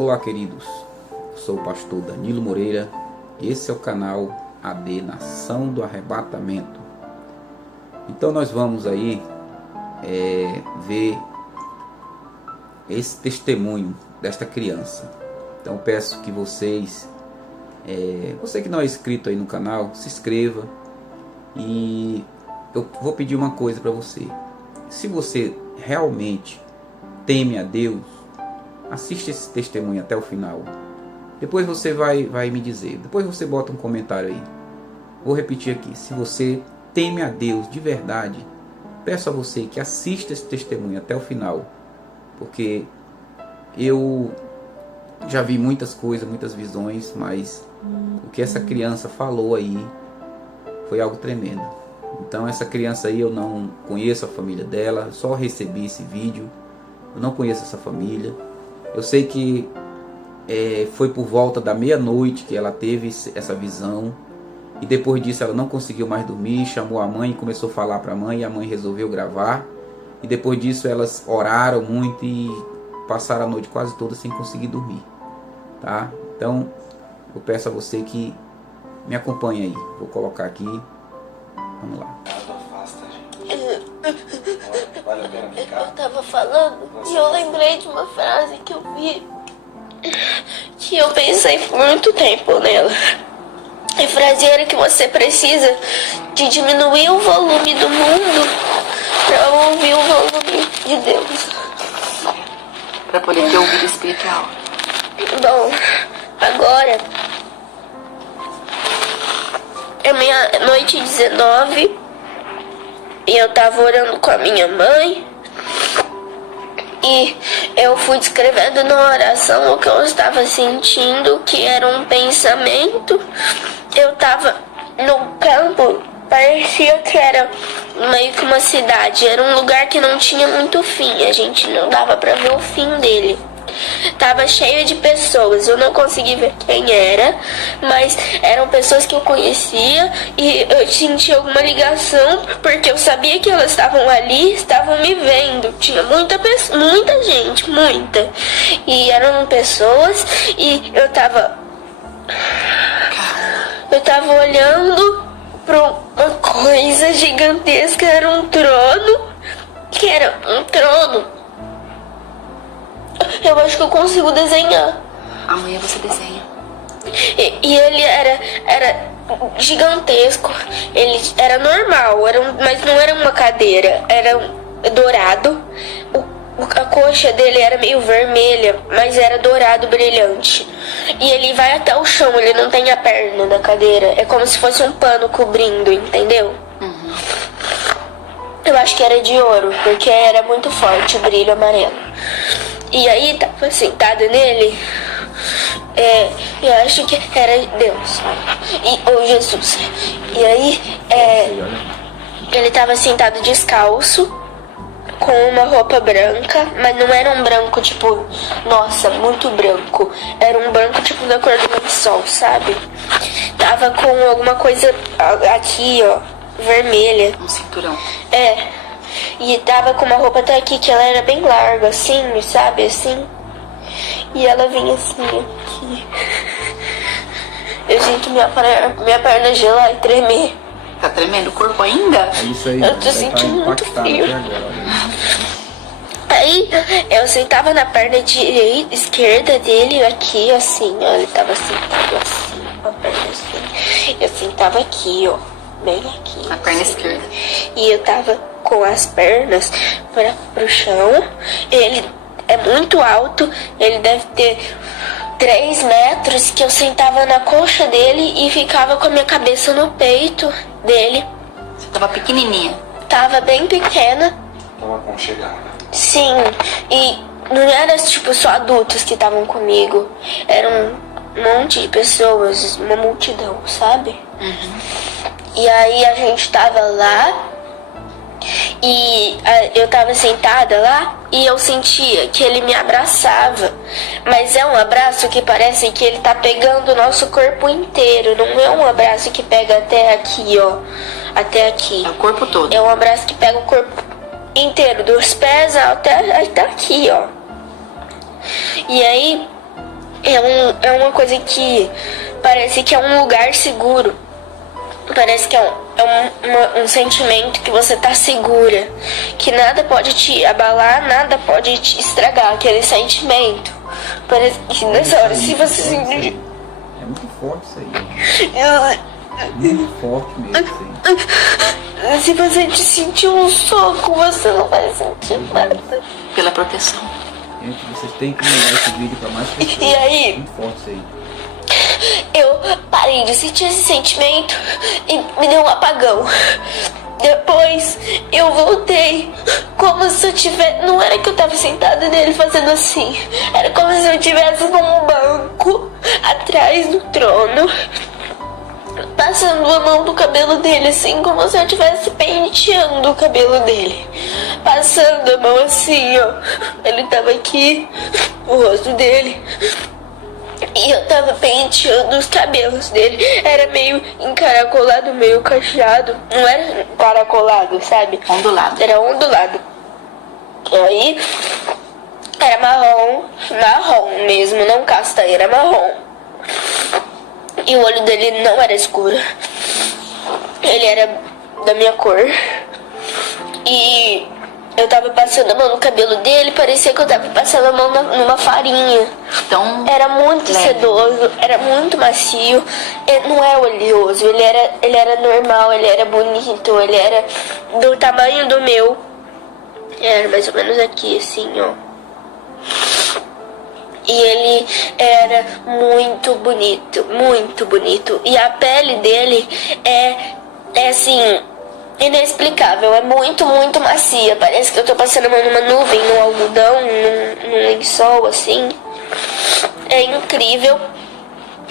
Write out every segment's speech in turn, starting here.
Olá, queridos, eu sou o pastor Danilo Moreira e esse é o canal AD Nação do Arrebatamento. Então nós vamos aí ver esse testemunho desta criança. Então peço que vocês, você que não é inscrito aí no canal, se inscreva. E eu vou pedir uma coisa para você: se você realmente teme a Deus, assista esse testemunho até o final. Depois você vai me dizer, depois você bota um comentário aí. Vou repetir aqui: se você teme a Deus de verdade, peço a você que assista esse testemunho até o final, porque eu já vi muitas coisas, muitas visões, mas o que essa criança falou aí foi algo tremendo. Então essa criança aí, eu não conheço a família dela, só recebi esse vídeo, eu não conheço essa família. Eu sei que foi por volta da meia-noite que ela teve essa visão, e depois disso ela não conseguiu mais dormir, chamou a mãe e começou a falar para a mãe, e a mãe resolveu gravar, e depois disso elas oraram muito e passaram a noite quase toda sem conseguir dormir, tá? Então eu peço a você que me acompanhe aí, vou colocar aqui, vamos lá. Eu tava falando e eu lembrei de uma frase que eu vi, que eu pensei por muito tempo nela. A frase era que você precisa de diminuir o volume do mundo para ouvir o volume de Deus, para poder ter ouvido espiritual. Bom, agora é minha noite 19 e eu tava orando com a minha mãe. E eu fui descrevendo na oração o que eu estava sentindo, que era um pensamento. Eu estava no campo, parecia que era meio que uma cidade. Era um lugar que não tinha muito fim, a gente não dava para ver o fim dele. Tava cheio de pessoas, eu não consegui ver quem era, mas eram pessoas que eu conhecia e eu senti alguma ligação, porque eu sabia que elas estavam ali, estavam me vendo. Tinha muita gente, muita. E eram pessoas e eu tava olhando para uma coisa gigantesca, era um trono, que era um trono. Eu acho que eu consigo desenhar. Amanhã você desenha. E ele era gigantesco. Ele era normal, mas não era uma cadeira. Era dourado. A coxa dele era meio vermelha, mas era dourado, brilhante. E ele vai até o chão, ele não tem a perna da cadeira. É como se fosse um pano cobrindo, entendeu? Uhum. Eu acho que era de ouro, porque era muito forte o brilho amarelo. E aí tava sentado nele, eu acho que era Deus, ou Jesus. E aí ele tava sentado descalço, com uma roupa branca, mas não era um branco tipo, nossa, muito branco. Era um branco tipo da cor do lençol, sabe? Tava com alguma coisa aqui, ó, vermelha. Um cinturão. E tava com uma roupa até aqui, que ela era bem larga, assim, sabe, assim. E ela vinha assim, aqui. Eu sinto minha perna gelar e tremer. Tá tremendo o corpo ainda? É isso aí, Eu tô sentindo muito frio. Aí eu sentava na perna esquerda dele, aqui, assim, ó. Ele tava sentado assim, com a perna assim. Eu sentava aqui, ó, bem aqui. A perna assim. esquerda. E eu tava com as pernas pro chão. Ele é muito alto, ele deve ter 3 metros, que eu sentava na coxa dele e ficava com a minha cabeça no peito dele. Você tava pequenininha? Tava bem pequena. Tava aconchegada. Sim, e não era tipo só adultos que estavam comigo. Era um monte de pessoas, uma multidão, sabe? Uhum. E aí a gente tava lá e eu tava sentada lá e eu sentia que ele me abraçava. Mas é um abraço que parece que ele tá pegando o nosso corpo inteiro. Não é um abraço que pega até aqui, ó. Até aqui. É o corpo todo. É um abraço que pega o corpo inteiro, dos pés até aqui, ó. E aí é uma coisa que parece que é um lugar seguro. Parece que é um sentimento que você tá segura, que nada pode te abalar, nada pode te estragar aquele sentimento. Parece que nessa hora, se você sentir... É muito forte isso aí. Muito forte mesmo isso aí. Se você te sentir um soco, você não vai sentir nada. Pela proteção. Gente, vocês têm que mandar esse vídeo pra mais pessoas. E aí? Muito forte isso aí. Eu parei de sentir esse sentimento e me deu um apagão. Depois eu voltei como se eu tivesse... Não era que eu tava sentada nele fazendo assim. Era como se eu estivesse num banco atrás do trono, passando a mão no cabelo dele, assim, como se eu estivesse penteando o cabelo dele. Passando a mão assim, ó. Ele tava aqui, o rosto dele. E eu tava penteando os cabelos dele. Era meio encaracolado, meio cacheado. Não era encaracolado, sabe? Ondulado. Era ondulado. E aí, era marrom mesmo, não castanho, era marrom. E o olho dele não era escuro. Ele era da minha cor. E eu tava passando a mão no cabelo dele, parecia que eu tava passando a mão numa farinha. Então, Era muito leve. sedoso, era muito macio. Ele não é oleoso, ele era normal, ele era bonito, ele era do tamanho do meu. Era mais ou menos aqui, assim, ó. E ele era muito bonito, muito bonito. E a pele dele é assim, inexplicável, é muito, muito macia. Parece que eu tô passando a mão numa nuvem, num algodão, num lençol, assim. É incrível.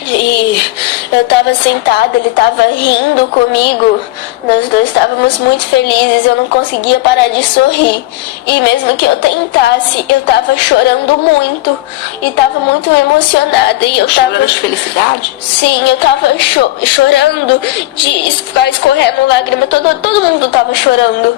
E eu tava sentada, ele tava rindo comigo. Nós dois estávamos muito felizes, eu não conseguia parar de sorrir. E mesmo que eu tentasse, eu tava chorando muito. E tava muito emocionada. E eu tava... chorando de felicidade? Sim, eu tava chorando de ficar escorrendo lágrima. Todo mundo tava chorando.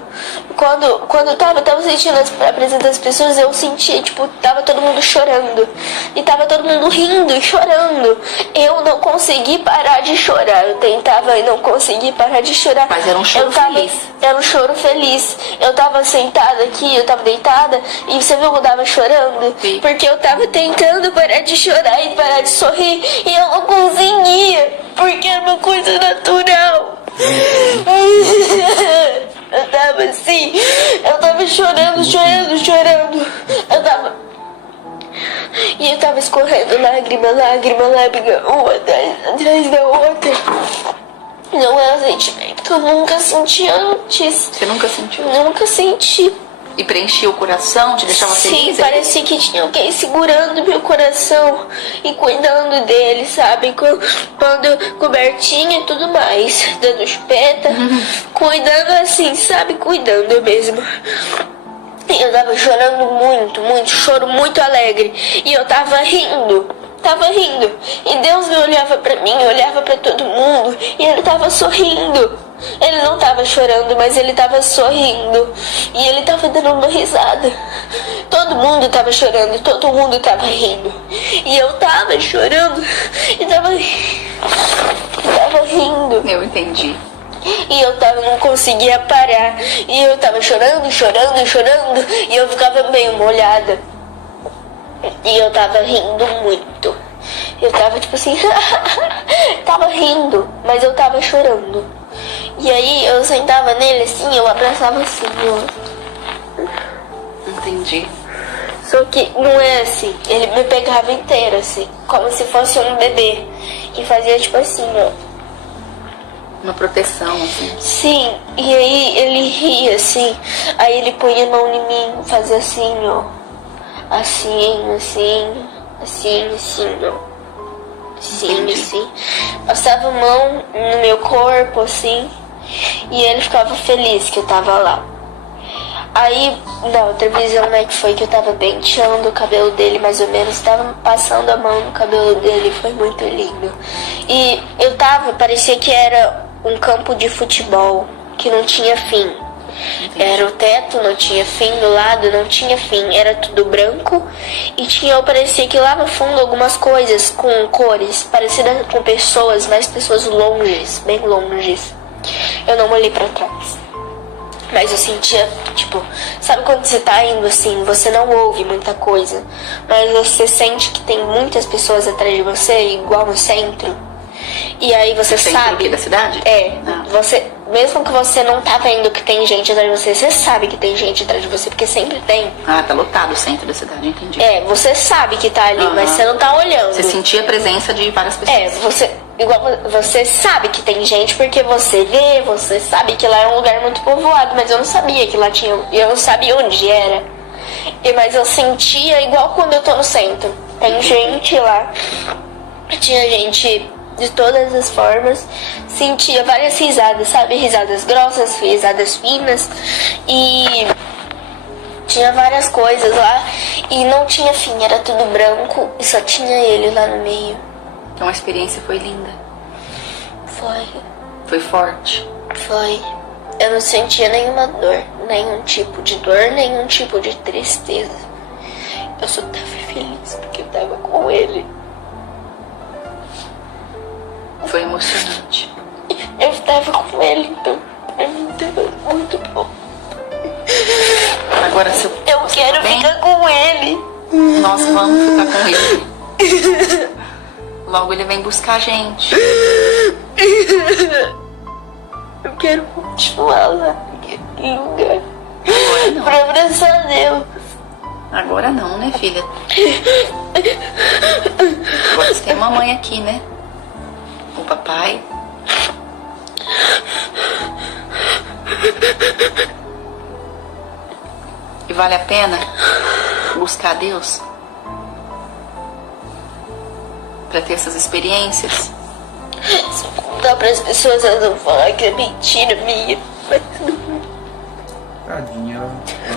Quando eu tava sentindo a presença das pessoas, eu sentia, tipo, tava todo mundo chorando. E tava todo mundo rindo e chorando. Eu não consegui parar de chorar. Eu tentava e não consegui parar de chorar. Mas era um choro feliz. Era um choro feliz. Eu tava sentada aqui, eu tava deitada. E você viu que eu tava chorando? Sim. Porque eu tava tentando parar de chorar e parar de sorrir. E eu não conseguia. Porque era uma coisa natural. Eu tava assim. Eu tava chorando. Eu tava... E eu tava escorrendo lágrima, uma atrás da outra. Não é um sentimento que eu nunca senti antes. Você nunca sentiu? Nunca senti. E preenchia o coração, te deixava feliz? Sim, parecia que tinha alguém segurando meu coração e cuidando dele, sabe? Quando cobertinha e tudo mais, dando chupeta, cuidando assim, sabe? Cuidando mesmo. E eu tava chorando muito, choro muito alegre. E eu tava rindo. E Deus me olhava pra mim, olhava pra todo mundo. E ele tava sorrindo. Ele não tava chorando, mas ele tava sorrindo. E ele tava dando uma risada. Todo mundo tava chorando, todo mundo tava rindo. E eu tava chorando e tava rindo. Eu entendi. E eu não conseguia parar. E eu tava chorando. E eu ficava meio molhada. E eu tava rindo muito. Eu tava tipo assim, tava rindo, mas eu tava chorando. E aí eu sentava nele assim, eu abraçava assim, ó. Entendi. Só que não é assim, ele me pegava inteiro assim, como se fosse um bebê. E fazia tipo assim, ó. Uma proteção, assim. Sim, e aí ele ria assim, aí ele punha a mão em mim, fazia assim, ó. Assim, ó. Entendi. Assim. Passava a mão no meu corpo, assim, e ele ficava feliz que eu tava lá. Aí, na outra visão, né, que foi que eu tava penteando o cabelo dele, mais ou menos, tava passando a mão no cabelo dele, foi muito lindo. E parecia que era um campo de futebol, que não tinha fim. Era o teto, não tinha fim, do lado não tinha fim, era tudo branco e tinha, parecia que lá no fundo algumas coisas com cores, parecidas com pessoas, mas pessoas longes, bem longes. Eu não olhei pra trás, mas eu sentia, tipo, sabe quando você tá indo assim, você não ouve muita coisa, mas você sente que tem muitas pessoas atrás de você, igual no centro, e aí você sabe... Centro da cidade? É, Ah. você, mesmo que você não tá vendo que tem gente atrás de você, você sabe que tem gente atrás de você, porque sempre tem. Ah, tá lotado o centro da cidade, entendi. É, você sabe que tá ali, mas você não tá olhando. Você sentia a presença de várias pessoas. É, você sabe que tem gente porque você vê, você sabe que lá é um lugar muito povoado, mas eu não sabia que lá tinha, eu não sabia onde era. Mas eu sentia igual quando eu tô no centro. Tem gente lá, tinha gente de todas as formas, sentia várias risadas, sabe? Risadas grossas, risadas finas, e tinha várias coisas lá, e não tinha fim, era tudo branco, e só tinha ele lá no meio. Então a experiência foi linda. Foi. Foi forte. Foi. Eu não sentia nenhuma dor, nenhum tipo de dor, nenhum tipo de tristeza. Eu só tava feliz porque eu tava com ele. Foi emocionante. Eu tava com ele, então pra mim tava muito bom. Agora se Eu quero bem? ficar com ele. Nós vamos ficar com ele. Logo ele vem buscar a gente. Eu quero continuar lá naquele lugar. Agora não. Pra abraçar Deus. Agora não, né, filha? Agora você tem mamãe aqui, né? O papai. E vale a pena buscar Deus para ter essas experiências? Se eu contar pras pessoas, elas vão falar que é mentira minha. Mas Tadinha, ela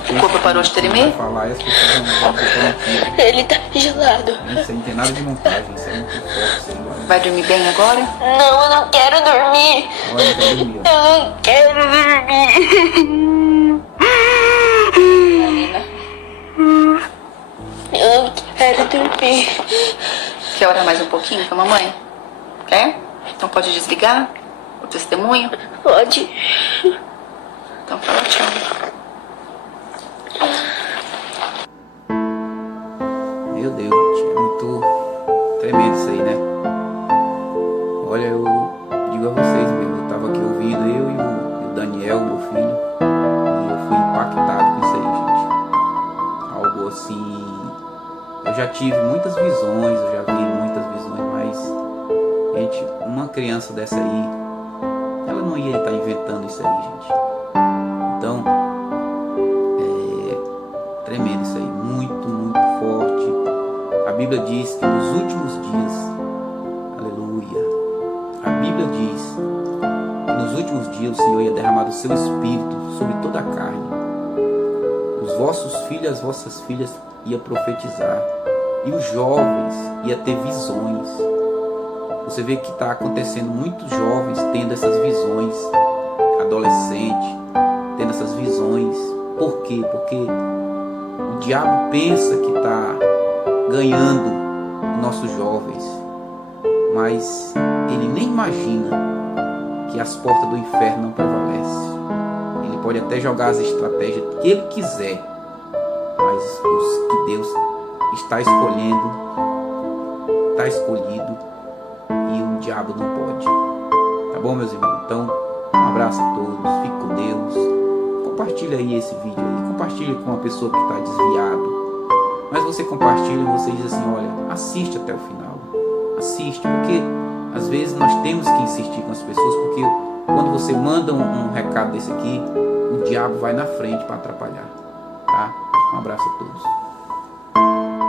O corpo parou de tremer? vai falar e as pessoas vão dizer que é mentira. ele tá gelado. Isso aí não tem nada de montagem, isso é muito forte, isso aí vai. Vai dormir bem agora? Não, eu não quero dormir. Olha, tá dormindo. Eu não quero dormir. Eu não quero dormir. Quer orar mais um pouquinho com a mamãe? Quer? Então pode desligar o testemunho? Pode. Então fala tchau. Meu Deus, gente, é muito tremendo isso aí, né? Olha, eu digo a vocês mesmo, eu tava aqui ouvindo, eu e o Daniel, meu filho, e eu fui impactado com isso aí, gente. Algo assim, eu já tive muitas visões, eu já vi muitas visões, mas, gente, uma criança dessa aí, ela não ia estar inventando isso aí, gente. Então, é tremendo isso aí, muito, muito forte. A Bíblia diz que nos últimos dias, aleluia, a Bíblia diz que nos últimos dias o Senhor ia derramar o seu Espírito sobre toda a carne. Os vossos filhos e as vossas filhas iam profetizar, e os jovens iam ter visões. Você vê que está acontecendo muitos jovens tendo essas visões, adolescente, tendo essas visões. Por quê? Porque o diabo pensa que está ganhando os nossos jovens, mas ele nem imagina que as portas do inferno não prevalecem. Ele pode até jogar as estratégias que ele quiser, mas os que Deus está escolhendo, está escolhido, e o diabo não pode. Tá bom, meus irmãos? Então, um abraço a todos, fique com Deus. Compartilha aí esse vídeo aí, compartilha com uma pessoa que está desviado. Mas você compartilha e você diz assim, olha, assiste até o final. Assiste, porque às vezes nós temos que insistir com as pessoas, porque quando você manda um recado desse aqui, o diabo vai na frente para atrapalhar. Tá? Um abraço a todos.